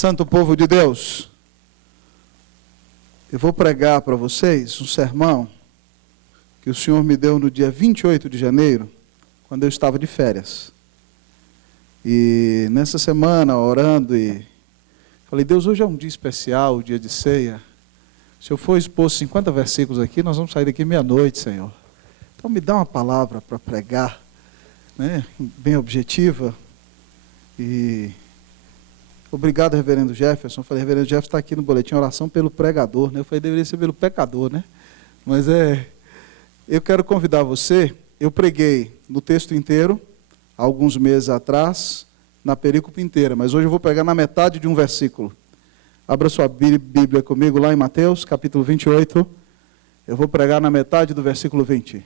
Santo povo de Deus, eu vou pregar para vocês um sermão que o Senhor me deu no dia 28 de janeiro, quando eu estava de férias. E nessa semana, orando, e falei, Deus, hoje é um dia especial, dia de ceia. Se eu for expor 50 versículos aqui, nós vamos sair daqui meia-noite, Senhor. Então me dá uma palavra para pregar, né, bem objetiva. E obrigado, reverendo Jefferson. Eu falei, reverendo Jefferson está aqui no boletim, oração pelo pregador, né? Eu falei, deveria ser pelo pecador, né? Mas eu quero convidar você. Eu preguei no texto inteiro, há alguns meses atrás, na perícope inteira, mas hoje eu vou pegar na metade de um versículo. Abra sua Bíblia comigo lá em Mateus, capítulo 28. Eu vou pregar na metade do versículo 20.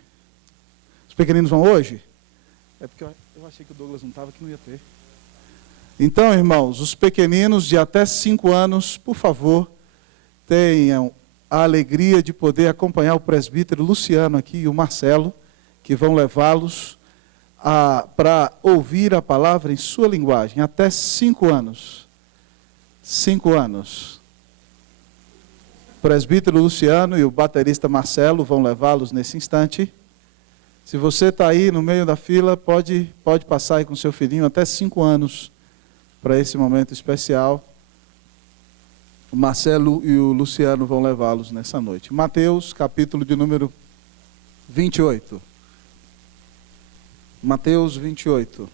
Os pequeninos vão hoje? É porque eu achei que o Douglas não estava, que não ia ter. Então, irmãos, os pequeninos de até 5 anos, por favor, tenham a alegria de poder acompanhar o presbítero Luciano aqui e o Marcelo, que vão levá-los para ouvir a palavra em sua linguagem, até 5 anos. 5 anos. O presbítero Luciano e o baterista Marcelo vão levá-los nesse instante. Se você está aí no meio da fila, pode passar aí com seu filhinho até 5 anos para esse momento especial. O Marcelo e o Luciano vão levá-los nessa noite. Mateus, capítulo de número 28. Mateus 28.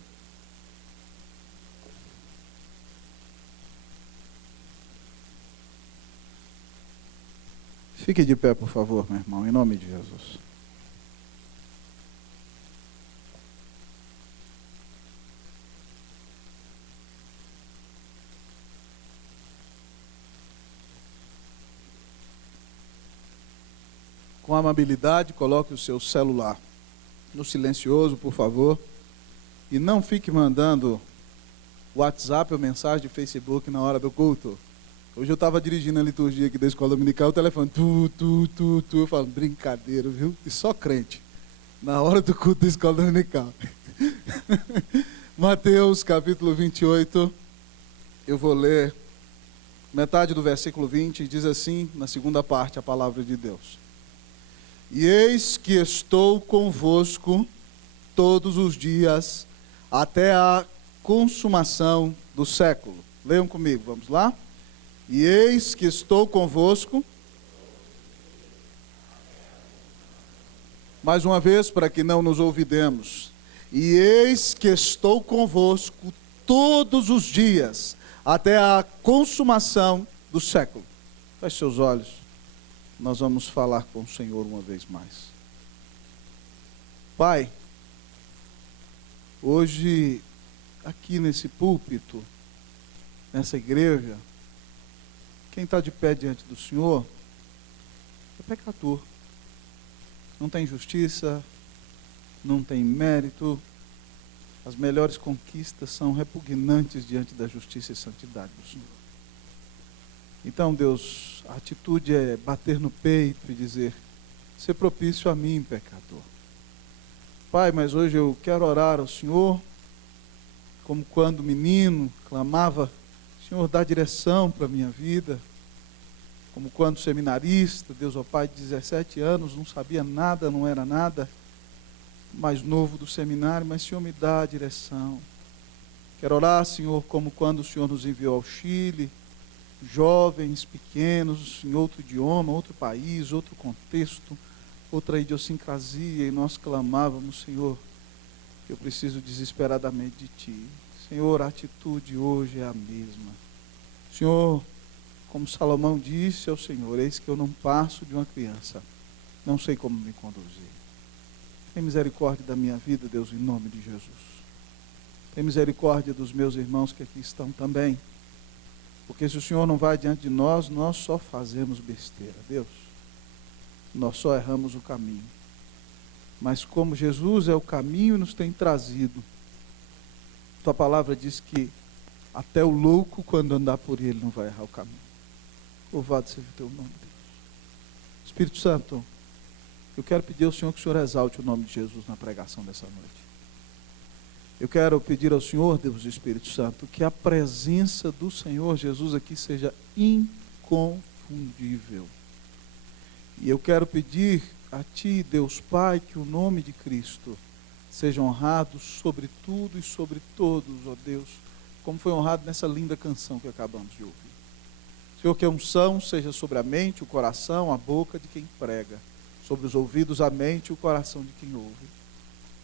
Fique de pé, por favor, meu irmão, em nome de Jesus. Com amabilidade, coloque o seu celular no silencioso, por favor. E não fique mandando WhatsApp ou mensagem de Facebook na hora do culto. Hoje eu estava dirigindo a liturgia aqui da escola dominical, o telefone, eu falo, brincadeira, viu? E só crente, na hora do culto da escola dominical. Mateus, capítulo 28, eu vou ler metade do versículo 20, diz assim, na segunda parte, a palavra de Deus. E eis que estou convosco todos os dias, até a consumação do século. Leiam comigo, vamos lá? E eis que estou convosco. Mais uma vez, para que não nos olvidemos. E eis que estou convosco todos os dias, até a consumação do século. Feche seus olhos. Nós vamos falar com o Senhor uma vez mais. Pai, hoje, aqui nesse púlpito, nessa igreja, quem está de pé diante do Senhor é pecador. Não tem justiça, não tem mérito. As melhores conquistas são repugnantes diante da justiça e santidade do Senhor. Então, Deus, a atitude é bater no peito e dizer, ser propício a mim, pecador. Pai, mas hoje eu quero orar ao Senhor, como quando menino clamava, Senhor, dá direção para a minha vida. Como quando seminarista, Deus, ó Pai, de 17 anos, não sabia nada, não era nada, mais novo do seminário, mas Senhor, me dá a direção. Quero orar, Senhor, como quando o Senhor nos enviou ao Chile, jovens, pequenos, em outro idioma, outro país, outro contexto, outra idiosincrasia, e nós clamávamos, Senhor, eu preciso desesperadamente de Ti. Senhor, a atitude hoje é a mesma. Senhor, como Salomão disse ao Senhor, eis que eu não passo de uma criança, não sei como me conduzir. Tem misericórdia da minha vida, Deus, em nome de Jesus. Tem misericórdia dos meus irmãos que aqui estão também. Porque se o Senhor não vai diante de nós, nós só fazemos besteira, Deus. Nós só erramos o caminho. Mas como Jesus é o caminho e nos tem trazido, Tua palavra diz que até o louco, quando andar por ele, não vai errar o caminho. Louvado seja o Teu nome, Deus. Espírito Santo, eu quero pedir ao Senhor que o Senhor exalte o nome de Jesus na pregação dessa noite. Eu quero pedir ao Senhor, Deus do Espírito Santo, que a presença do Senhor Jesus aqui seja inconfundível. E eu quero pedir a Ti, Deus Pai, que o nome de Cristo seja honrado sobre tudo e sobre todos, ó Deus, como foi honrado nessa linda canção que acabamos de ouvir. Senhor, que a unção seja sobre a mente, o coração, a boca de quem prega, sobre os ouvidos, a mente e o coração de quem ouve.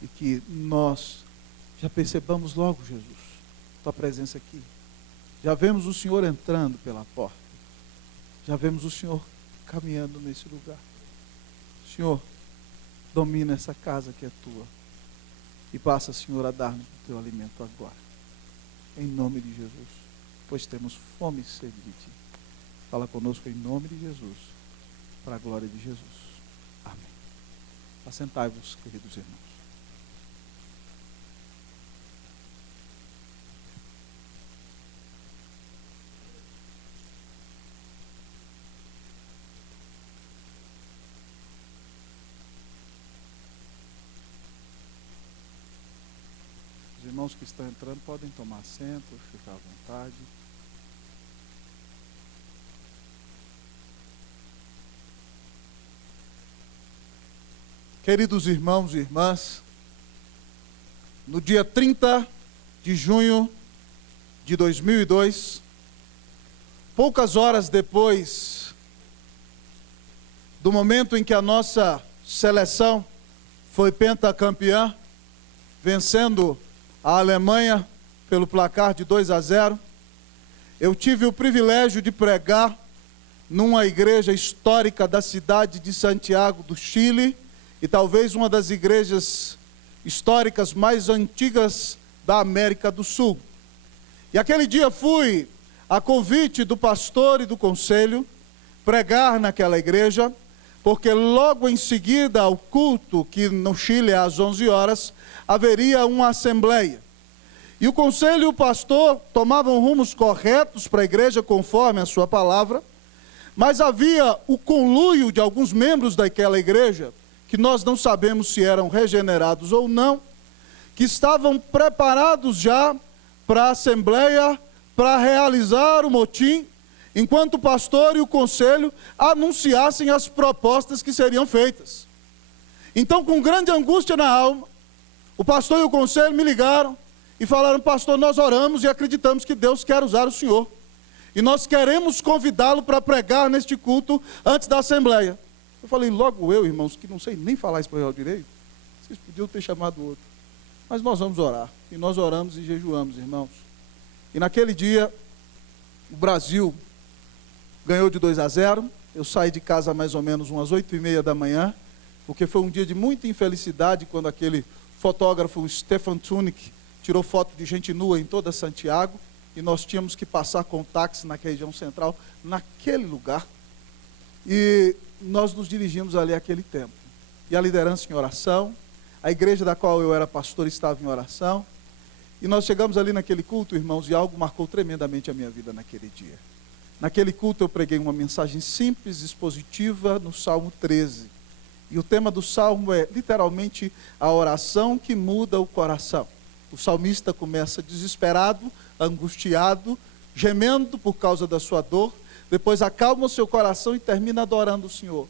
E que nós já percebamos logo, Jesus, Tua presença aqui. Já vemos o Senhor entrando pela porta. Já vemos o Senhor caminhando nesse lugar. Senhor, domina essa casa que é Tua. E passa, Senhor, a dar-nos o Teu alimento agora. Em nome de Jesus. Pois temos fome e sede de Ti. Fala conosco em nome de Jesus. Para a glória de Jesus. Amém. Assentai-vos, queridos irmãos. Os irmãos que estão entrando podem tomar assento, ficar à vontade. Queridos irmãos e irmãs, no dia 30 de junho de 2002, poucas horas depois do momento em que a nossa seleção foi pentacampeã, vencendo a Alemanha pelo placar de 2-0, eu tive o privilégio de pregar numa igreja histórica da cidade de Santiago do Chile, e talvez uma das igrejas históricas mais antigas da América do Sul. E aquele dia fui, a convite do pastor e do conselho, pregar naquela igreja, porque logo em seguida ao culto, que no Chile às 11 horas, haveria uma assembleia. E o conselho e o pastor tomavam rumos corretos para a igreja, conforme a sua palavra, mas havia o conluio de alguns membros daquela igreja, que nós não sabemos se eram regenerados ou não, que estavam preparados já para a assembleia, para realizar o motim, enquanto o pastor e o conselho anunciassem as propostas que seriam feitas. Então, com grande angústia na alma, o pastor e o conselho me ligaram e falaram: pastor, nós oramos e acreditamos que Deus quer usar o senhor, e nós queremos convidá-lo para pregar neste culto antes da assembleia. Eu falei: logo eu, irmãos, que não sei nem falar espanhol direito, vocês podiam ter chamado outro. Mas nós vamos orar. E nós oramos e jejuamos, irmãos. E naquele dia, o Brasil ganhou de 2-0. Eu saí de casa mais ou menos umas 8h30 da manhã, porque foi um dia de muita infelicidade, quando aquele fotógrafo Stefan Tunick tirou foto de gente nua em toda Santiago, e nós tínhamos que passar com táxi na região central, naquele lugar. E nós nos dirigimos ali àquele templo. E a liderança em oração, a igreja da qual eu era pastor estava em oração. E nós chegamos ali naquele culto, irmãos, e algo marcou tremendamente a minha vida naquele dia. Naquele culto eu preguei uma mensagem simples, expositiva, no Salmo 13. E o tema do Salmo é, literalmente, a oração que muda o coração. O salmista começa desesperado, angustiado, gemendo por causa da sua dor, depois acalma o seu coração e termina adorando o Senhor.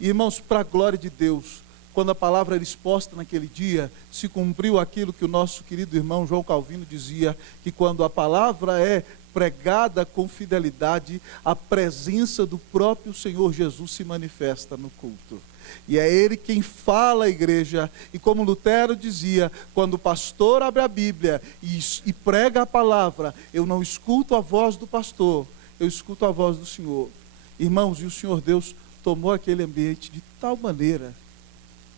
E, irmãos, para a glória de Deus, quando a palavra era exposta naquele dia, se cumpriu aquilo que o nosso querido irmão João Calvino dizia, que quando a palavra é pregada com fidelidade, a presença do próprio Senhor Jesus se manifesta no culto. E é Ele quem fala à igreja, e como Lutero dizia, quando o pastor abre a Bíblia e prega a palavra, eu não escuto a voz do pastor, eu escuto a voz do Senhor. Irmãos, e o Senhor Deus tomou aquele ambiente de tal maneira,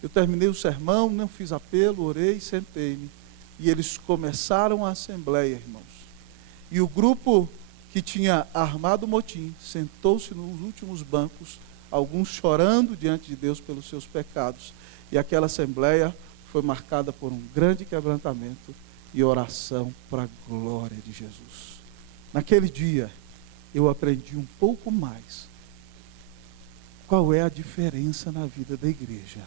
eu terminei o sermão, não fiz apelo, orei, sentei-me, e eles começaram a assembleia, irmãos. E o grupo que tinha armado o motim sentou-se nos últimos bancos, alguns chorando diante de Deus pelos seus pecados. E aquela assembleia foi marcada por um grande quebrantamento e oração para a glória de Jesus. Naquele dia, eu aprendi um pouco mais qual é a diferença na vida da igreja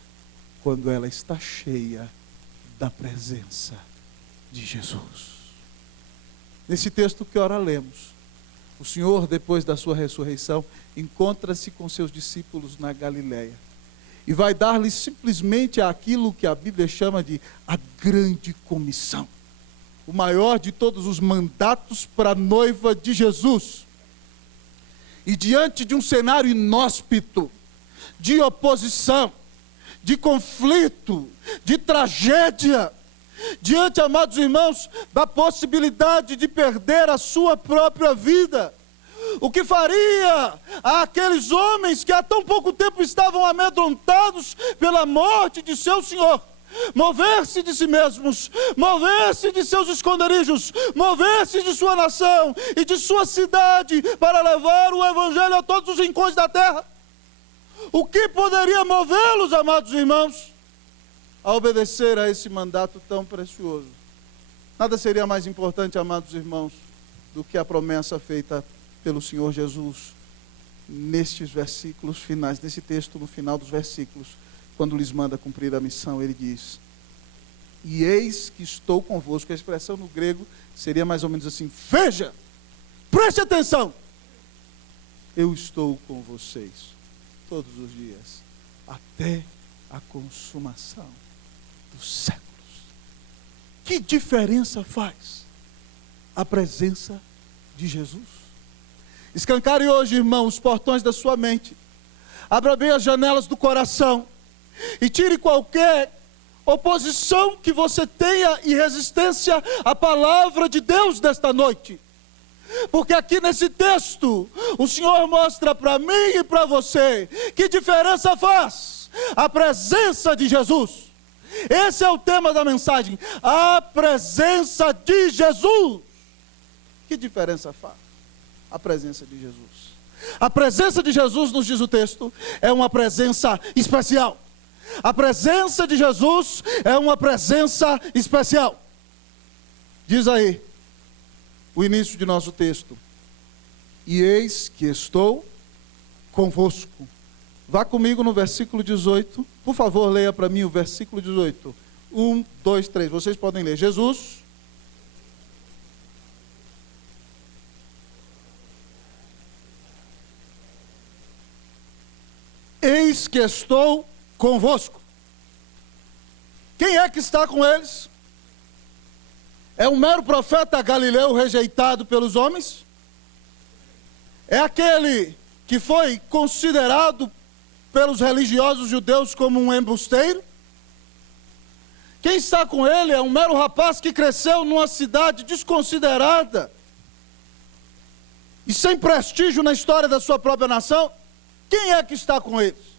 quando ela está cheia da presença de Jesus. Nesse texto que ora lemos, o Senhor, depois da sua ressurreição, encontra-se com seus discípulos na Galileia e vai dar-lhes simplesmente aquilo que a Bíblia chama de a grande comissão, o maior de todos os mandatos para a noiva de Jesus. E diante de um cenário inóspito, de oposição, de conflito, de tragédia, diante, amados irmãos, da possibilidade de perder a sua própria vida, o que faria aqueles homens que há tão pouco tempo estavam amedrontados pela morte de seu Senhor? Mover-se de si mesmos, mover-se de seus esconderijos, mover-se de sua nação e de sua cidade para levar o Evangelho a todos os rincões da terra. O que poderia movê-los, amados irmãos, a obedecer a esse mandato tão precioso? Nada seria mais importante, amados irmãos, do que a promessa feita pelo Senhor Jesus nestes versículos finais, nesse texto no final dos versículos, quando lhes manda cumprir a missão. Ele diz: e eis que estou convosco. A expressão no grego seria mais ou menos assim: veja, preste atenção, eu estou com vocês todos os dias, até a consumação dos séculos. Que diferença faz a presença de Jesus? Escancare hoje, irmão, os portões da sua mente, abra bem as janelas do coração e tire qualquer oposição que você tenha e resistência à palavra de Deus desta noite. Porque aqui nesse texto, o Senhor mostra para mim e para você que diferença faz a presença de Jesus. Esse é o tema da mensagem, a presença de Jesus. Que diferença faz a presença de Jesus? A presença de Jesus, nos diz o texto, é uma presença especial. A presença de Jesus é uma presença especial. Diz aí o início de nosso texto: e eis que estou convosco. Vá comigo no versículo 18. Por favor, leia para mim o versículo 18. 1, 2, 3. Vocês podem ler. Jesus eis que estou convosco. Quem é que está com eles? É um mero profeta galileu rejeitado pelos homens? É aquele que foi considerado pelos religiosos judeus como um embusteiro? Quem está com ele é um mero rapaz que cresceu numa cidade desconsiderada e sem prestígio na história da sua própria nação? Quem é que está com eles?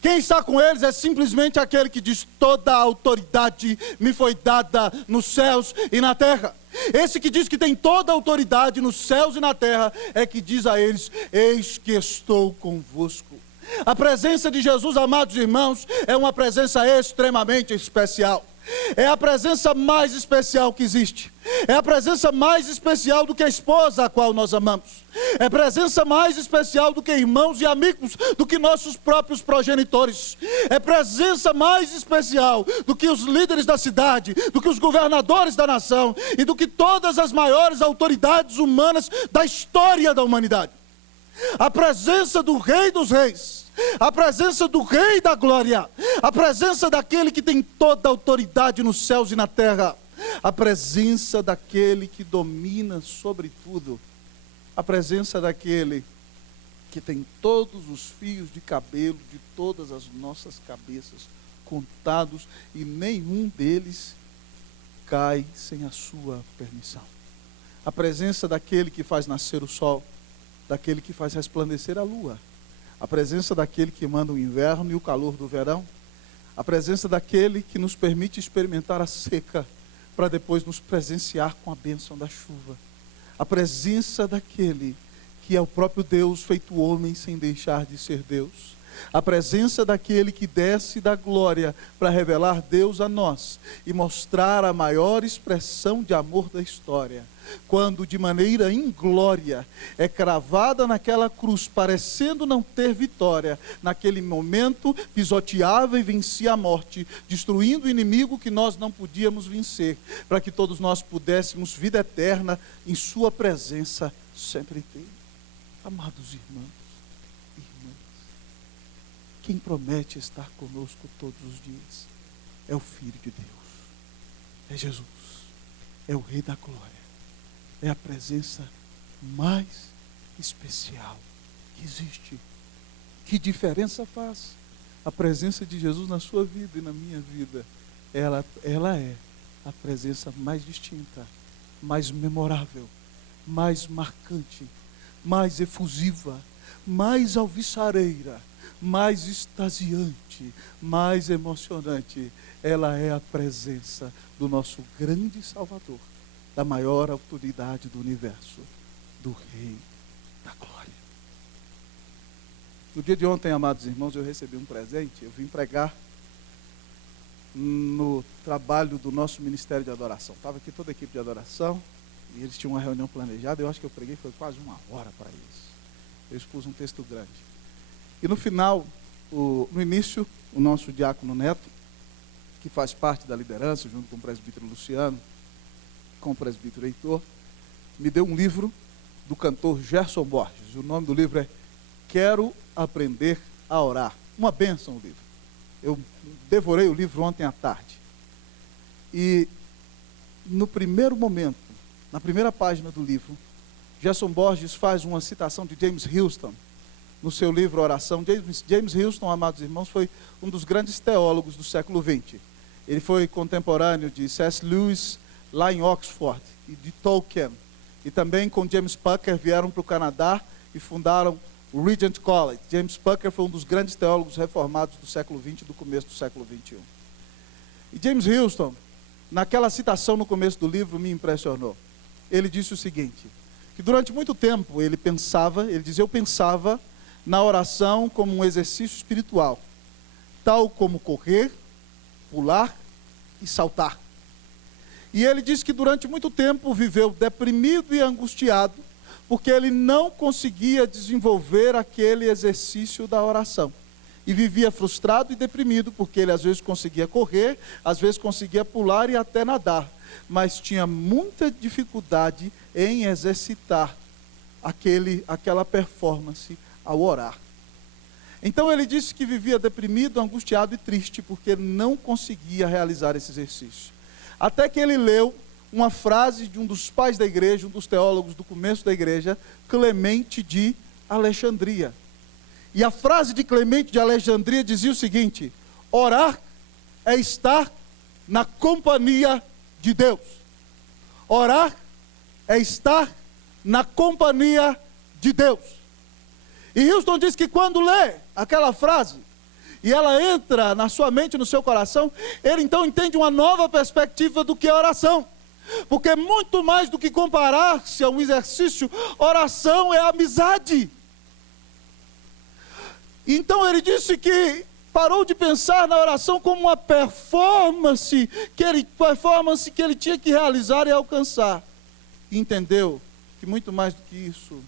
Quem está com eles é simplesmente aquele que diz: toda a autoridade me foi dada nos céus e na terra. Esse que diz que tem toda a autoridade nos céus e na terra é que diz a eles: eis que estou convosco. A presença de Jesus, amados irmãos, é uma presença extremamente especial. É a presença mais especial que existe. É a presença mais especial do que a esposa a qual nós amamos. É a presença mais especial do que irmãos e amigos, do que nossos próprios progenitores. É a presença mais especial do que os líderes da cidade, do que os governadores da nação e do que todas as maiores autoridades humanas da história da humanidade. A presença do Rei dos Reis, a presença do Rei da Glória, a presença daquele que tem toda a autoridade nos céus e na terra, a presença daquele que domina sobre tudo, a presença daquele que tem todos os fios de cabelo de todas as nossas cabeças contados e nenhum deles cai sem a sua permissão. A presença daquele que faz nascer o sol, daquele que faz resplandecer a lua, a presença daquele que manda o inverno e o calor do verão, a presença daquele que nos permite experimentar a seca para depois nos presenciar com a bênção da chuva, a presença daquele que é o próprio Deus feito homem sem deixar de ser Deus, A presença daquele que desce da glória para revelar Deus a nós e mostrar a maior expressão de amor da história. Quando de maneira inglória é cravada naquela cruz, parecendo não ter vitória, naquele momento pisoteava e vencia a morte, destruindo o inimigo que nós não podíamos vencer, para que todos nós pudéssemos vida eterna em sua presença sempre ter. Amados irmãos, quem promete estar conosco todos os dias é o Filho de Deus, é Jesus, é o Rei da Glória, é a presença mais especial que existe. Que diferença faz a presença de Jesus na sua vida e na minha vida? Ela é a presença mais distinta, mais memorável, mais marcante, mais efusiva, mais alvissareira, mais extasiante, mais emocionante. Ela é a presença do nosso grande Salvador, da maior autoridade do universo, do Rei da Glória. No dia de ontem, amados irmãos, eu recebi um presente. Eu vim pregar no trabalho do nosso Ministério de Adoração. Estava aqui toda a equipe de adoração e eles tinham uma reunião planejada. Eu acho que eu preguei, foi quase 1 hora para isso. Eu expus um texto grande. E no final, no início, o nosso diácono Neto, que faz parte da liderança, junto com o presbítero Luciano, com o presbítero Heitor, me deu um livro do cantor Gerson Borges. O nome do livro é Quero Aprender a Orar. Uma bênção o livro. Eu devorei o livro ontem à tarde. E no primeiro momento, na primeira página do livro, Gerson Borges faz uma citação de James Houston, no seu livro Oração. James Houston, amados irmãos, foi um dos grandes teólogos do século XX. Ele foi contemporâneo de C.S. Lewis, lá em Oxford, e de Tolkien. E também com James Packer vieram para o Canadá e fundaram o Regent College. James Packer foi um dos grandes teólogos reformados do século XX e do começo do século XXI. E James Houston, naquela citação no começo do livro, me impressionou. Ele disse o seguinte, que durante muito tempo ele dizia, eu pensava na oração como um exercício espiritual, tal como correr, pular e saltar. E ele disse que durante muito tempo viveu deprimido e angustiado, porque ele não conseguia desenvolver aquele exercício da oração. E vivia frustrado e deprimido, porque ele às vezes conseguia correr, às vezes conseguia pular e até nadar, mas tinha muita dificuldade em exercitar aquela performance ao orar. Então ele disse que vivia deprimido, angustiado e triste, porque não conseguia realizar esse exercício. Até que ele leu uma frase de um dos pais da igreja, um dos teólogos do começo da igreja, Clemente de Alexandria. E a frase de Clemente de Alexandria dizia o seguinte: orar é estar na companhia de Deus. Orar é estar na companhia de Deus. E Houston diz que quando lê aquela frase, e ela entra na sua mente, no seu coração, ele então entende uma nova perspectiva do que é oração. Porque muito mais do que comparar-se a um exercício, oração é amizade. Então ele disse que parou de pensar na oração como uma performance que ele tinha que realizar e alcançar. E entendeu que muito mais do que isso,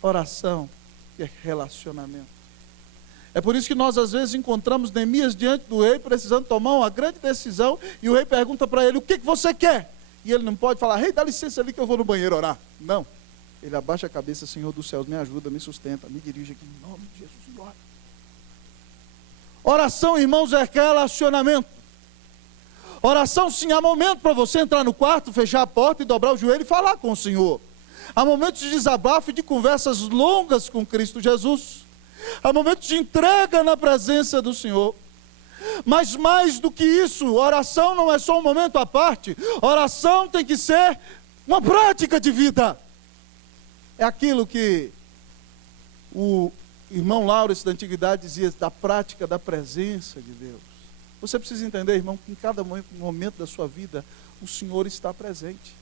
oração é relacionamento. É por isso que nós às vezes encontramos Neemias diante do rei, precisando tomar uma grande decisão, e o rei pergunta para ele, o que você quer? E ele não pode falar, rei, dá licença ali que eu vou no banheiro orar. Não. Ele abaixa a cabeça, Senhor dos céus, me ajuda, me sustenta, me dirige aqui, em nome de Jesus, glória. Oração, irmãos, é relacionamento. Oração, sim, há momento para você entrar no quarto, fechar a porta e dobrar o joelho e falar com o Senhor. Há momentos de desabafo e de conversas longas com Cristo Jesus. Há momentos de entrega na presença do Senhor. Mas mais do que isso, oração não é só um momento à parte. Oração tem que ser uma prática de vida. É aquilo que o irmão Laurence da Antiguidade dizia, da prática da presença de Deus. Você precisa entender, irmão, que em cada momento da sua vida, o Senhor está presente.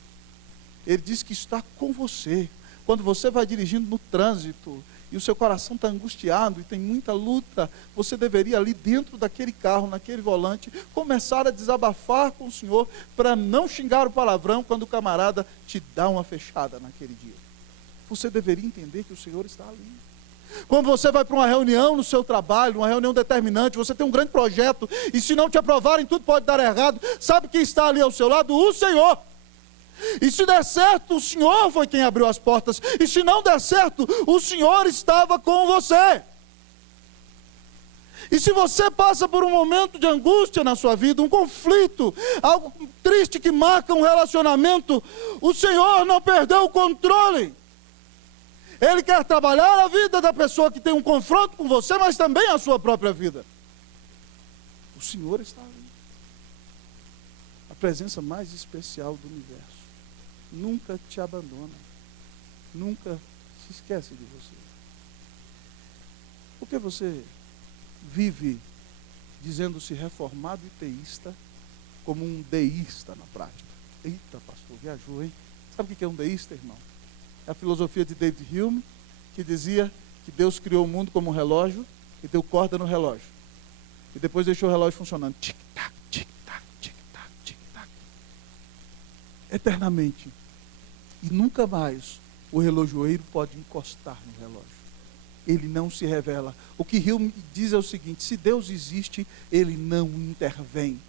Ele diz que está com você. Quando você vai dirigindo no trânsito e o seu coração está angustiado e tem muita luta, você deveria ali dentro daquele carro, naquele volante, começar a desabafar com o Senhor, para não xingar o palavrão quando o camarada te dá uma fechada naquele dia. Você deveria entender que o Senhor está ali. Quando você vai para uma reunião no seu trabalho, uma reunião determinante, você tem um grande projeto, e se não te aprovarem, tudo pode dar errado, sabe quem está ali ao seu lado? O Senhor. E se der certo, o Senhor foi quem abriu as portas. E se não der certo, o Senhor estava com você. E se você passa por um momento de angústia na sua vida, um conflito, algo triste que marca um relacionamento, o Senhor não perdeu o controle. Ele quer trabalhar a vida da pessoa que tem um confronto com você, mas também a sua própria vida. O Senhor está ali. A presença mais especial do universo. Nunca te abandona, nunca se esquece de você. Por que você vive dizendo-se reformado e teísta, como um deísta na prática? Eita, pastor, viajou, hein? Sabe o que é um deísta, irmão? É a filosofia de David Hume, que dizia que Deus criou o mundo como um relógio e deu corda no relógio. E depois deixou o relógio funcionando. Tic-tac, tic-tac, tic-tac, tic-tac. Eternamente. E nunca mais o relojoeiro pode encostar no relógio. Ele não se revela. O que Hume diz é o seguinte: se Deus existe, ele não intervém.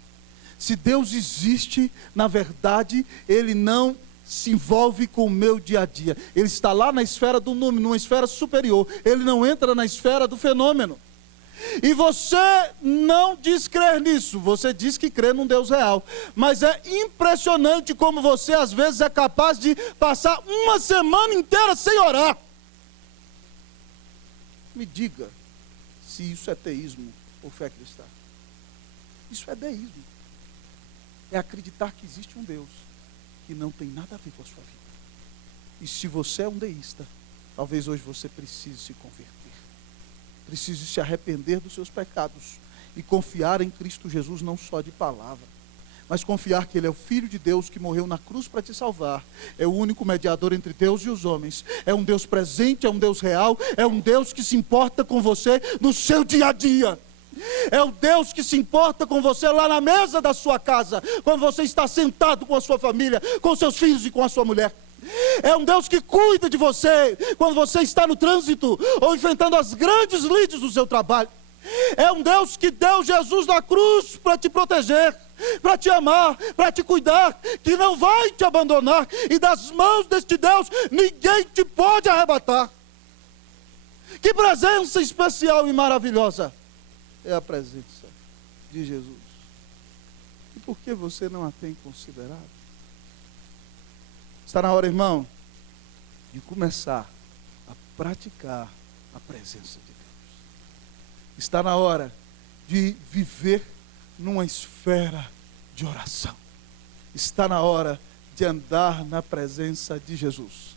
Se Deus existe, na verdade, ele não se envolve com o meu dia a dia. Ele está lá na esfera do número, numa esfera superior. Ele não entra na esfera do fenômeno. E você não diz crer nisso, você diz que crê num Deus real. Mas é impressionante como você às vezes é capaz de passar uma semana inteira sem orar. Me diga se isso é teísmo ou fé cristã. Isso é deísmo. É acreditar que existe um Deus que não tem nada a ver com a sua vida. E se você é um deísta, talvez hoje você precise se converter. Precise se arrepender dos seus pecados e confiar em Cristo Jesus, não só de palavra, mas confiar que Ele é o Filho de Deus que morreu na cruz para te salvar. É o único mediador entre Deus e os homens. É um Deus presente, é um Deus real, é um Deus que se importa com você no seu dia a dia. É o Deus que se importa com você lá na mesa da sua casa, quando você está sentado com a sua família, com seus filhos e com a sua mulher. É um Deus que cuida de você quando você está no trânsito ou enfrentando as grandes lides do seu trabalho. É um Deus que deu Jesus na cruz para te proteger, para te amar, para te cuidar, que não vai te abandonar, e das mãos deste Deus ninguém te pode arrebatar. Que presença especial e maravilhosa é a presença de Jesus. E por que você não a tem considerado? Está na hora, irmão, de começar a praticar a presença de Deus. Está na hora de viver numa esfera de oração. Está na hora de andar na presença de Jesus.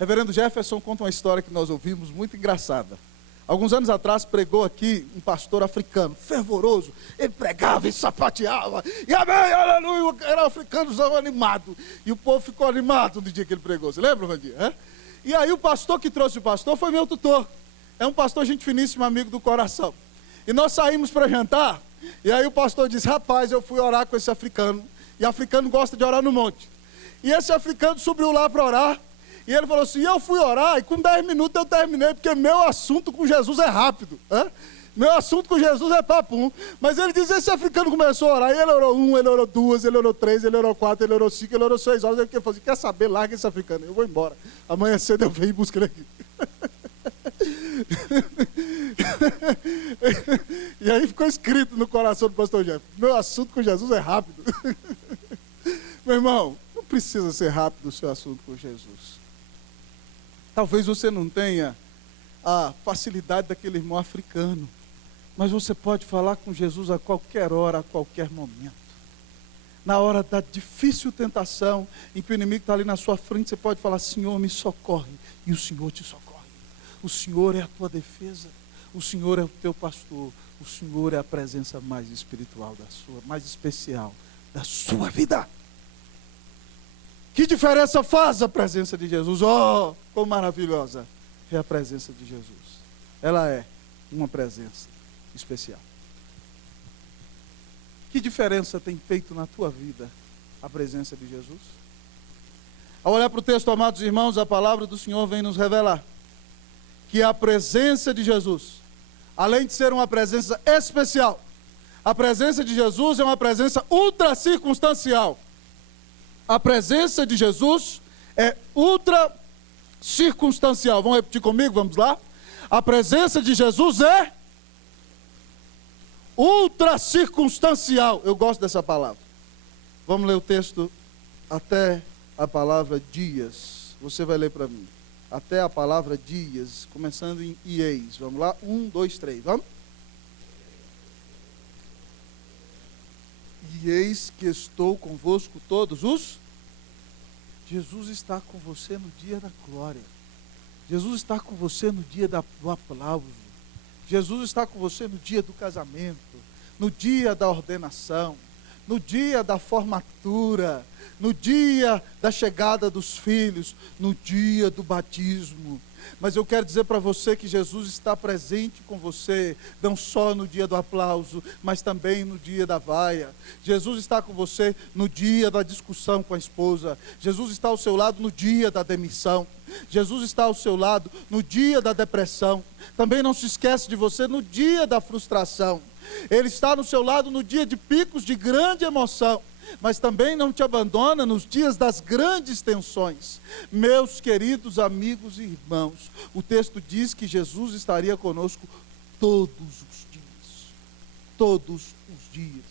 Reverendo Jefferson conta uma história que nós ouvimos muito engraçada. Alguns anos atrás pregou aqui um pastor africano, fervoroso. Ele pregava e sapateava, e amém, aleluia, era africanozão animado. E o povo ficou animado no dia que ele pregou. Você lembra, Vandir? E aí o pastor que trouxe o pastor foi meu tutor. É um pastor gente finíssimo, amigo do coração. E nós saímos para jantar, e aí o pastor disse: rapaz, eu fui orar com esse africano. E africano gosta de orar no monte. E esse africano subiu lá para orar. E ele falou assim: eu fui orar e com 10 minutos eu terminei, porque meu assunto com Jesus é rápido. Meu assunto com Jesus é papum. Mas ele diz: esse africano começou a orar, e ele orou 1, ele orou 2, ele orou 3, ele orou 4, ele orou 5, ele orou 6 horas. Ele falou assim: quer saber, larga esse africano, eu vou embora. Amanhã cedo eu venho e busco ele aqui. E aí ficou escrito no coração do pastor Jeff: meu assunto com Jesus é rápido. Meu irmão, não precisa ser rápido o seu assunto com Jesus. Talvez você não tenha a facilidade daquele irmão africano, mas você pode falar com Jesus a qualquer hora, a qualquer momento. Na hora da difícil tentação, em que o inimigo está ali na sua frente, você pode falar: Senhor, me socorre, e o Senhor te socorre. O Senhor é a tua defesa, o Senhor é o teu pastor, o Senhor é a presença mais espiritual mais especial da sua vida. Que diferença faz a presença de Jesus? Oh, quão maravilhosa é a presença de Jesus. Ela é uma presença especial. Que diferença tem feito na tua vida a presença de Jesus? Ao olhar para o texto, amados irmãos, a palavra do Senhor vem nos revelar que a presença de Jesus, além de ser uma presença especial, a presença de Jesus é uma presença ultra circunstancial. A presença de Jesus é ultra circunstancial. Vamos repetir comigo? Vamos lá? A presença de Jesus é ultra circunstancial. Eu gosto dessa palavra. Vamos ler o texto até a palavra dias. Você vai ler para mim. Até a palavra dias, começando em eis. Vamos lá? 1, 2, 3. Vamos? E eis que estou convosco todos os... Jesus está com você no dia da glória. Jesus está com você no dia do aplauso. Jesus está com você no dia do casamento, no dia da ordenação, no dia da formatura, no dia da chegada dos filhos, no dia do batismo. Mas eu quero dizer para você que Jesus está presente com você, não só no dia do aplauso, mas também no dia da vaia. Jesus está com você no dia da discussão com a esposa. Jesus está ao seu lado no dia da demissão. Jesus está ao seu lado no dia da depressão. Também não se esquece de você no dia da frustração. Ele está no seu lado no dia de picos de grande emoção, mas também não te abandona nos dias das grandes tensões. Meus queridos amigos e irmãos, o texto diz que Jesus estaria conosco todos os dias. Todos os dias.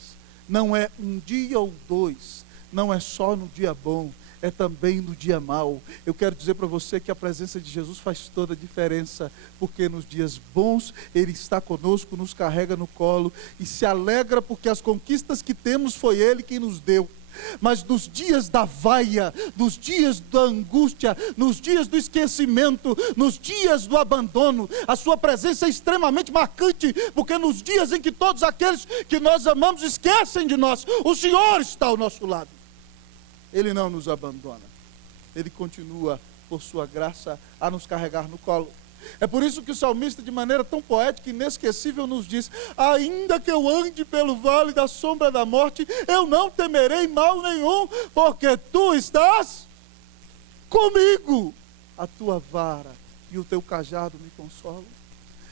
Não é um dia ou dois, não é só no dia bom, é também no dia mau. Eu quero dizer para você que a presença de Jesus faz toda a diferença, porque nos dias bons Ele está conosco, nos carrega no colo e se alegra porque as conquistas que temos foi Ele quem nos deu. Mas nos dias da vaia, nos dias da angústia, nos dias do esquecimento, nos dias do abandono, a sua presença é extremamente marcante, porque nos dias em que todos aqueles que nós amamos esquecem de nós, o Senhor está ao nosso lado. Ele não nos abandona. Ele continua, por sua graça, a nos carregar no colo. É por isso que o salmista, de maneira tão poética e inesquecível, nos diz: ainda que eu ande pelo vale da sombra da morte, eu não temerei mal nenhum, porque tu estás comigo. A tua vara e o teu cajado me consolam.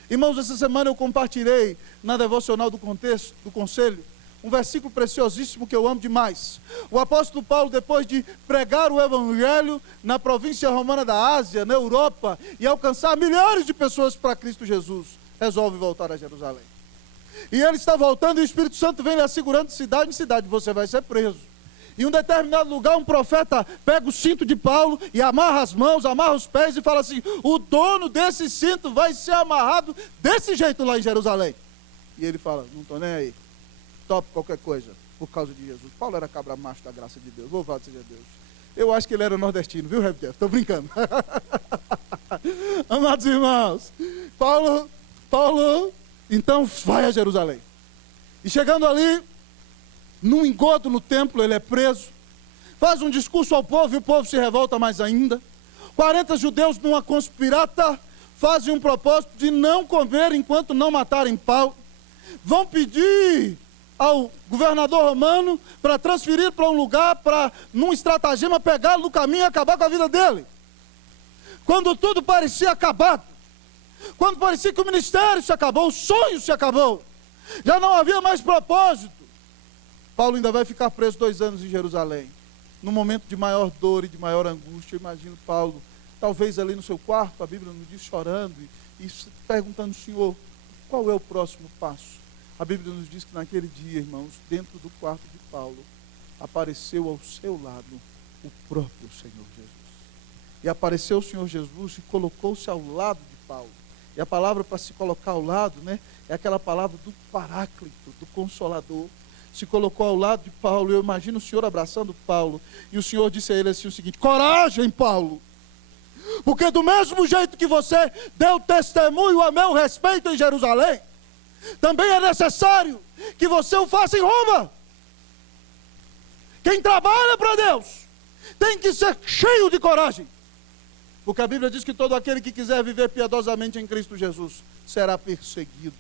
Irmãos, essa semana eu compartilhei na devocional do conselho um versículo preciosíssimo que eu amo demais. O apóstolo Paulo, depois de pregar o evangelho na província romana da Ásia, na Europa, e alcançar milhares de pessoas para Cristo Jesus, resolve voltar a Jerusalém. E ele está voltando e o Espírito Santo vem lhe assegurando de cidade em cidade: você vai ser preso. Em um determinado lugar, um profeta pega o cinto de Paulo e amarra as mãos, amarra os pés e fala assim: o dono desse cinto vai ser amarrado desse jeito lá em Jerusalém. E ele fala: não estou nem aí, topo qualquer coisa por causa de Jesus. Paulo era cabra macho da graça de Deus, louvado seja Deus. Eu acho que ele era nordestino, viu, Rev Jeff? Estou brincando. Amados irmãos, Paulo então vai a Jerusalém. E chegando ali, num engodo no templo, ele é preso, faz um discurso ao povo e o povo se revolta mais ainda. 40 judeus numa conspirata fazem um propósito de não comer enquanto não matarem Paulo. Vão pedir ao governador romano para transferir para um lugar, para, num estratagema, pegá-lo no caminho e acabar com a vida dele. Quando tudo parecia acabado, quando parecia que o ministério se acabou, o sonho se acabou, já não havia mais propósito, Paulo ainda vai ficar preso 2 anos em Jerusalém, num momento de maior dor e de maior angústia. Eu imagino Paulo, talvez ali no seu quarto, a Bíblia nos diz, chorando e perguntando: Senhor, qual é o próximo passo? A Bíblia nos diz que naquele dia, irmãos, dentro do quarto de Paulo, apareceu ao seu lado o próprio Senhor Jesus. E apareceu o Senhor Jesus e colocou-se ao lado de Paulo. E a palavra para se colocar ao lado, né, é aquela palavra do Paráclito, do Consolador. Se colocou ao lado de Paulo. Eu imagino o Senhor abraçando Paulo. E o Senhor disse a ele assim o seguinte: coragem, Paulo, porque do mesmo jeito que você deu testemunho a meu respeito em Jerusalém, também é necessário que você o faça em Roma. Quem trabalha para Deus tem que ser cheio de coragem, Porque a Bíblia diz que todo aquele que quiser viver piedosamente em Cristo Jesus será perseguido.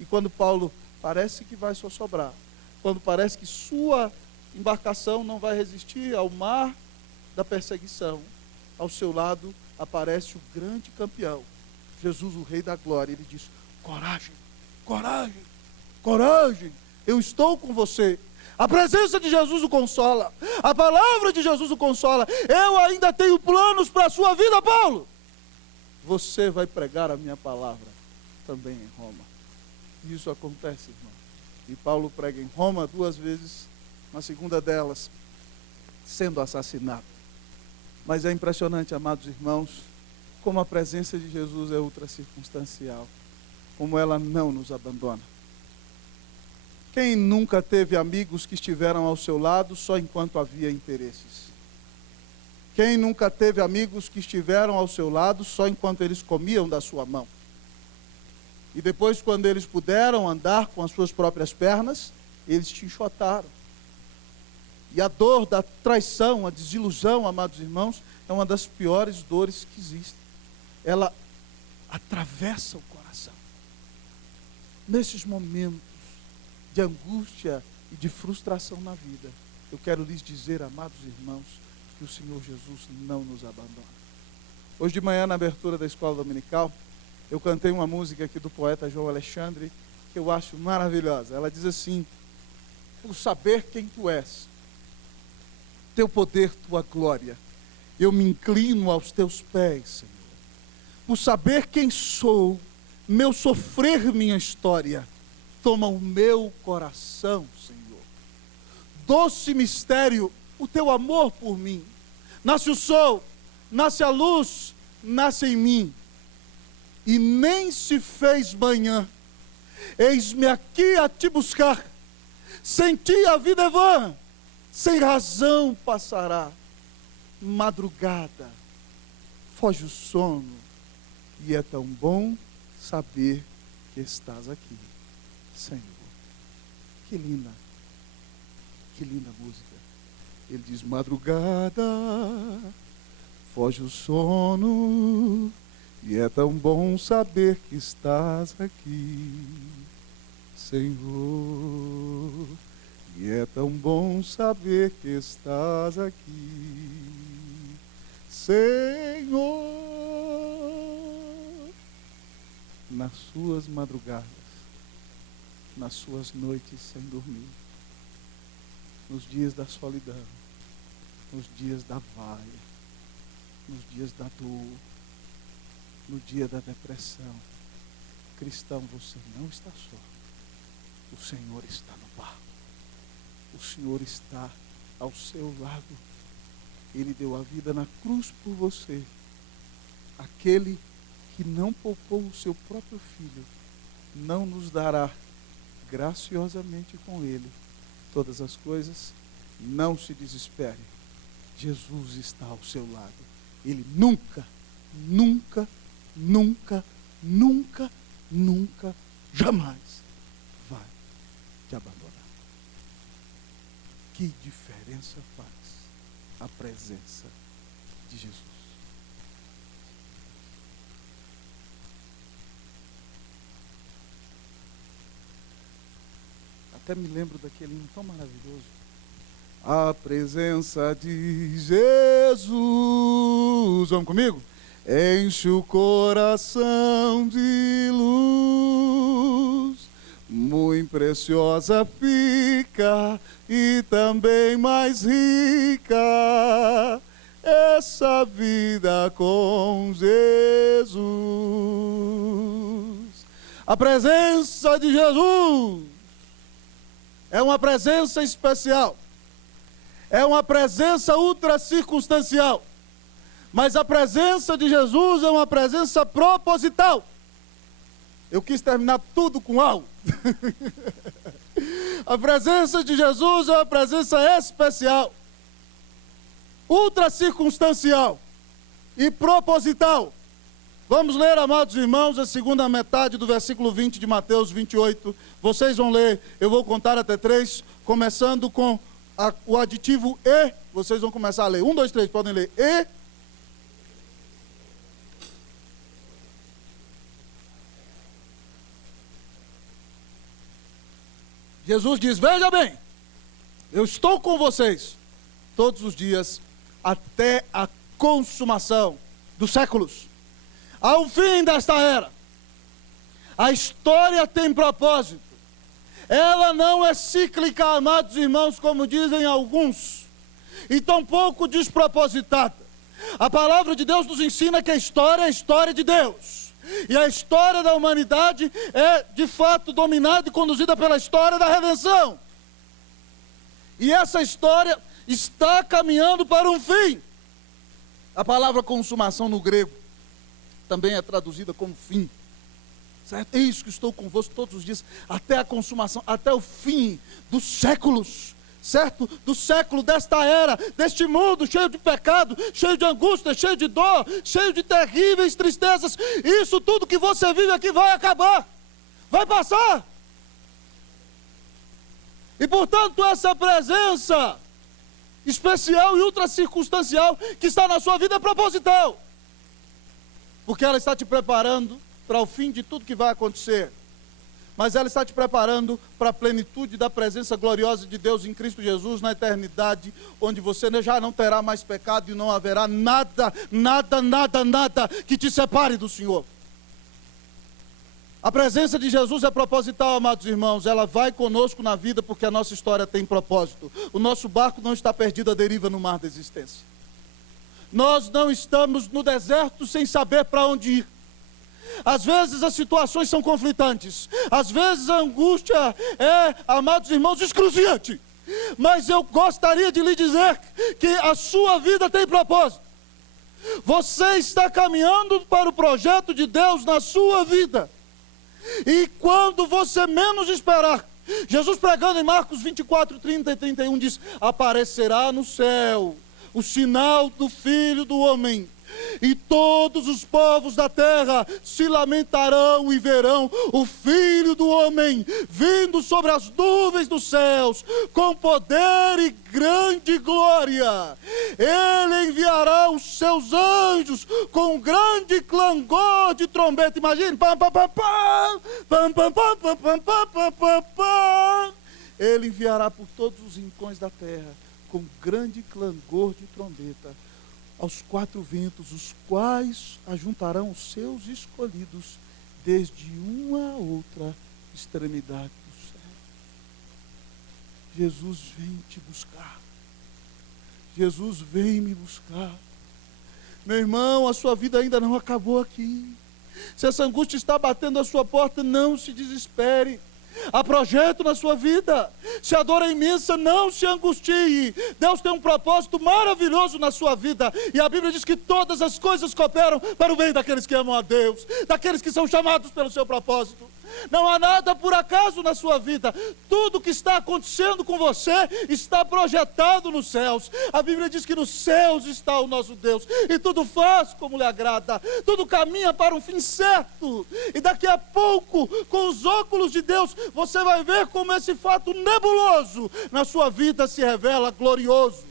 E quando Paulo parece que vai sossobrar, quando parece que sua embarcação não vai resistir ao mar da perseguição, ao seu lado aparece o grande campeão, Jesus, o Rei da Glória. Ele diz: coragem, coragem, coragem, eu estou com você. A presença de Jesus o consola, a palavra de Jesus o consola. Eu ainda tenho planos para a sua vida, Paulo. Você vai pregar a minha palavra também em Roma. E isso acontece, irmão. E Paulo prega em Roma 2 vezes, na segunda delas, sendo assassinado. Mas é impressionante, amados irmãos, como a presença de Jesus é ultra circunstancial, como ela não nos abandona. Quem nunca teve amigos que estiveram ao seu lado só enquanto havia interesses? Quem nunca teve amigos que estiveram ao seu lado só enquanto eles comiam da sua mão? E depois, quando eles puderam andar com as suas próprias pernas, eles te enxotaram. E a dor da traição, a desilusão, amados irmãos, é uma das piores dores que existem. Ela atravessa o coração. Nesses momentos de angústia e de frustração na vida, eu quero lhes dizer, amados irmãos, que o Senhor Jesus não nos abandona. Hoje de manhã, na abertura da escola dominical, eu cantei uma música aqui do poeta João Alexandre, que eu acho maravilhosa. Ela diz assim: por saber quem tu és, teu poder, tua glória, eu me inclino aos teus pés, Senhor. Por saber quem sou, meu sofrer, minha história, toma o meu coração, Senhor. Doce mistério, o teu amor por mim. Nasce o sol, nasce a luz, nasce em mim. E nem se fez manhã, eis-me aqui a te buscar. Sem ti a vida é vã, sem razão passará. Madrugada, foge o sono, e é tão bom saber que estás aqui, Senhor. Que linda música. Ele diz: madrugada, foge o sono, e é tão bom saber que estás aqui, Senhor. E é tão bom saber que estás aqui, Senhor. Nas suas madrugadas, nas suas noites sem dormir, nos dias da solidão, nos dias da vaia, nos dias da dor, no dia da depressão, cristão, você não está só. O Senhor está no barco. O Senhor está ao seu lado. Ele deu a vida na cruz por você. Aquele que não poupou o seu próprio filho, não nos dará graciosamente com ele todas as coisas? Não se desespere. Jesus está ao seu lado. Ele nunca, nunca, nunca, nunca, nunca, jamais vai te abandonar. Que diferença faz a presença de Jesus? Até me lembro daquele hino tão maravilhoso. A presença de Jesus, vamos comigo? Enche o coração de luz, muito preciosa fica e também mais rica essa vida com Jesus. A presença de Jesus é uma presença especial, é uma presença ultra circunstancial, mas a presença de Jesus é uma presença proposital. Eu quis terminar tudo com algo. A presença de Jesus é uma presença especial, ultra circunstancial e proposital. Vamos ler, amados irmãos, a segunda metade do versículo 20 de Mateus 28. Vocês vão ler, eu vou contar até 3, começando com o aditivo e. Vocês vão começar a ler. 1, 2, 3, podem ler. Jesus diz: veja bem, eu estou com vocês todos os dias até a consumação dos séculos. Ao fim desta era, a história tem propósito. Ela não é cíclica, amados irmãos, como dizem alguns, e tampouco despropositada. A palavra de Deus nos ensina que a história é a história de Deus. E a história da humanidade é, de fato, dominada e conduzida pela história da redenção. E essa história está caminhando para um fim. A palavra consumação no grego também é traduzida como fim. Certo? É isso que estou convosco todos os dias, até a consumação, até o fim dos séculos. Certo? Do século, desta era, deste mundo cheio de pecado, cheio de angústia, cheio de dor, cheio de terríveis tristezas. Isso tudo que você vive aqui vai acabar, vai passar. E portanto essa presença especial e ultra circunstancial que está na sua vida é proposital, porque ela está te preparando para o fim de tudo que vai acontecer. Mas ela está te preparando para a plenitude da presença gloriosa de Deus em Cristo Jesus na eternidade, onde você já não terá mais pecado e não haverá nada que te separe do Senhor. A presença de Jesus é proposital, amados irmãos. Ela vai conosco na vida porque a nossa história tem propósito. O nosso barco não está perdido à deriva no mar da existência. Nós não estamos no deserto sem saber para onde ir. Às vezes as situações são conflitantes, às vezes a angústia é, amados irmãos, excruciante. Mas eu gostaria de lhe dizer que a sua vida tem propósito. Você está caminhando para o projeto de Deus na sua vida. E quando você menos esperar, Jesus pregando em Marcos 24, 30 e 31 diz: aparecerá no céu o sinal do Filho do Homem, e todos os povos da terra se lamentarão e verão o Filho do Homem vindo sobre as nuvens dos céus, com poder e grande glória. Ele enviará os seus anjos com grande clangor de trombeta. Imagine, pam, pam, pam, pam, pam, pam, pam, pam, pam, pam, pam, pam, pam. Ele enviará por todos os rincões da terra com grande clangor de trombeta aos quatro ventos, os quais ajuntarão os seus escolhidos desde uma a outra extremidade do céu. Jesus vem te buscar. Jesus vem me buscar. Meu irmão, a sua vida ainda não acabou aqui. Se essa angústia está batendo a sua porta, não se desespere. Há projeto na sua vida. Se a dor é imensa, não se angustie. Deus tem um propósito maravilhoso na sua vida. E a Bíblia diz que todas as coisas cooperam para o bem daqueles que amam a Deus, daqueles que são chamados pelo seu propósito. Não há nada por acaso na sua vida. Tudo que está acontecendo com você está projetado nos céus. A Bíblia diz que nos céus está o nosso Deus, e tudo faz como lhe agrada, tudo caminha para um fim certo. E daqui a pouco, com os óculos de Deus, você vai ver como esse fato nebuloso na sua vida se revela glorioso.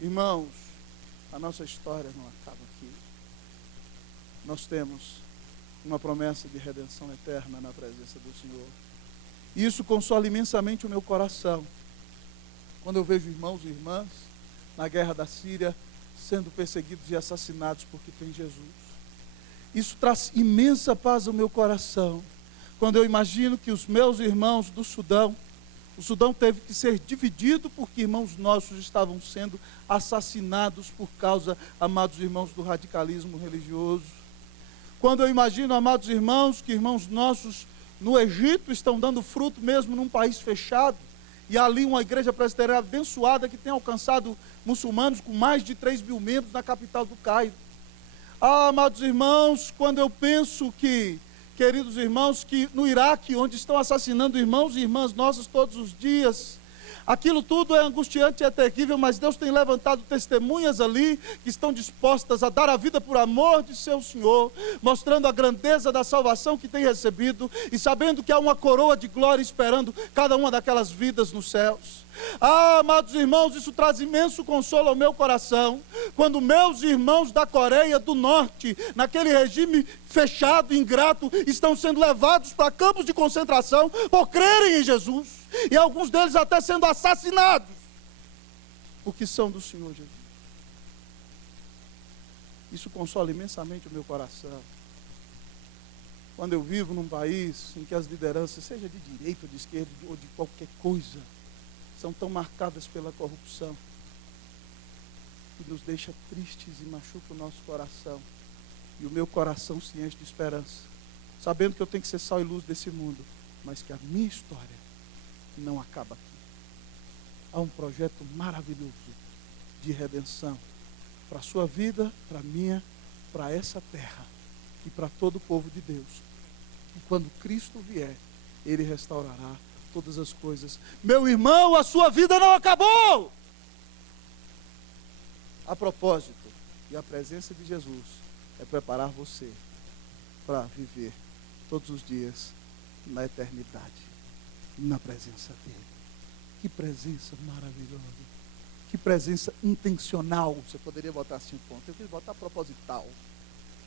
Irmãos, a nossa história não acaba aqui. Nós temos uma promessa de redenção eterna na presença do Senhor. E isso consola imensamente o meu coração, quando eu vejo irmãos e irmãs na guerra da Síria sendo perseguidos e assassinados porque tem Jesus. Isso traz imensa paz ao meu coração, quando eu imagino que os meus irmãos do Sudão, o Sudão teve que ser dividido porque irmãos nossos estavam sendo assassinados por causa, amados irmãos, do radicalismo religioso. Quando eu imagino, amados irmãos, que irmãos nossos no Egito estão dando fruto mesmo num país fechado, e ali uma igreja presbiteriana abençoada que tem alcançado muçulmanos com mais de 3 mil membros na capital do Cairo. Ah, amados irmãos, quando eu penso que, queridos irmãos, que no Iraque, onde estão assassinando irmãos e irmãs nossas todos os dias, Aquilo tudo é angustiante e é terrível, mas Deus tem levantado testemunhas ali que estão dispostas a dar a vida por amor de seu Senhor, mostrando a grandeza da salvação que tem recebido e sabendo que há uma coroa de glória esperando cada uma daquelas vidas nos céus. Ah, amados irmãos, isso traz imenso consolo ao meu coração, quando meus irmãos da Coreia do Norte, naquele regime fechado, ingrato, estão sendo levados para campos de concentração por crerem em Jesus, e alguns deles até sendo assassinados, porque são do Senhor Jesus. Isso consola imensamente o meu coração. Quando eu vivo num país em que as lideranças, seja de direita ou de esquerda ou de qualquer coisa, são tão marcadas pela corrupção, que nos deixa tristes e machuca o nosso coração. E o meu coração se enche de esperança, sabendo que eu tenho que ser sal e luz desse mundo, mas que a minha história não acaba aqui. Há um projeto maravilhoso de redenção para a sua vida, para a minha, para essa terra e para todo o povo de Deus. E quando Cristo vier, Ele restaurará todas as coisas. Meu irmão, a sua vida não acabou! A propósito, e a presença de Jesus é preparar você para viver todos os dias na eternidade, na presença dEle. Que presença maravilhosa! Que presença intencional! Você poderia botar assim um ponto. Eu quis botar proposital.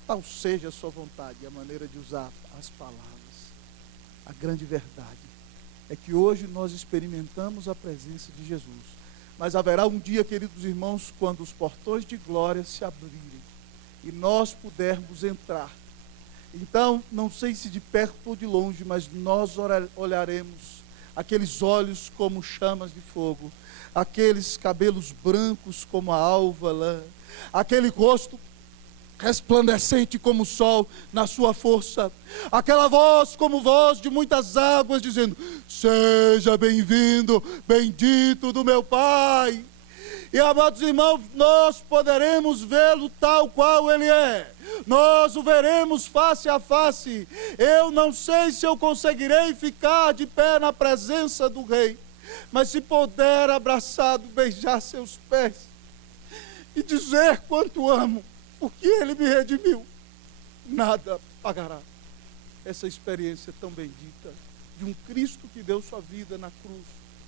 Tal seja a sua vontade e a maneira de usar as palavras. A grande verdade é que hoje nós experimentamos a presença de Jesus. Mas haverá um dia, queridos irmãos, quando os portões de glória se abrirem e nós pudermos entrar. Então, não sei se de perto ou de longe, mas nós olharemos aqueles olhos como chamas de fogo, aqueles cabelos brancos como a alva lã, aquele rosto resplandecente como o sol na sua força, aquela voz como voz de muitas águas, dizendo: seja bem-vindo, bendito do meu Pai. E, amados irmãos, nós poderemos vê-lo tal qual Ele é, nós o veremos face a face. Eu não sei se eu conseguirei ficar de pé na presença do Rei, mas se puder abraçado, beijar seus pés e dizer quanto amo, porque Ele me redimiu, nada pagará essa experiência tão bendita de um Cristo que deu sua vida na cruz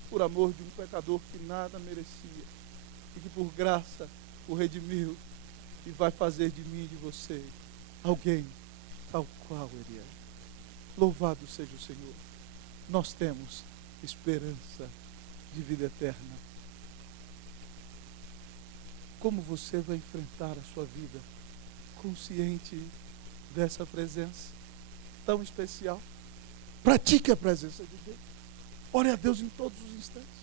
por amor de um pecador que nada merecia e que por graça o redimiu e vai fazer de mim e de você alguém tal qual Ele é. Louvado seja o Senhor. Nós temos esperança de vida eterna. Como você vai enfrentar a sua vida consciente dessa presença tão especial? Pratique a presença de Deus. Ore a Deus em todos os instantes.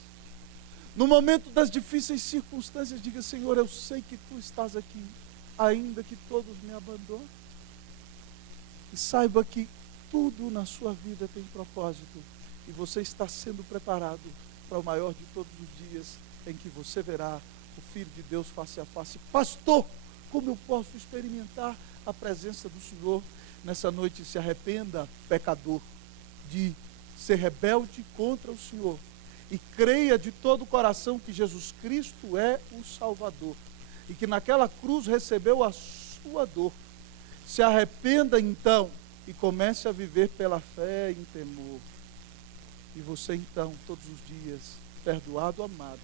No momento das difíceis circunstâncias, diga: Senhor, eu sei que Tu estás aqui, ainda que todos me abandonem. E saiba que tudo na sua vida tem propósito, e você está sendo preparado para o maior de todos os dias, em que você verá o Filho de Deus face a face. Pastor, como eu posso experimentar a presença do Senhor nessa noite? Se arrependa, pecador, de ser rebelde contra o Senhor, e creia de todo o coração que Jesus Cristo é o Salvador, e que naquela cruz recebeu a sua dor. Se arrependa então, e comece a viver pela fé em temor. E você então, todos os dias, perdoado, amado,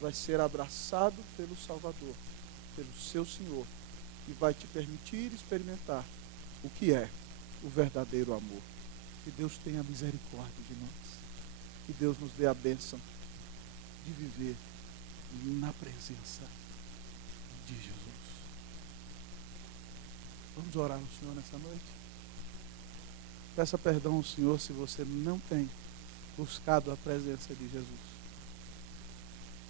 vai ser abraçado pelo Salvador, pelo seu Senhor, e vai te permitir experimentar o que é o verdadeiro amor. Que Deus tenha misericórdia de nós. Que Deus nos dê a bênção de viver na presença de Jesus. Vamos orar ao Senhor nessa noite? Peça perdão ao Senhor se você não tem buscado a presença de Jesus.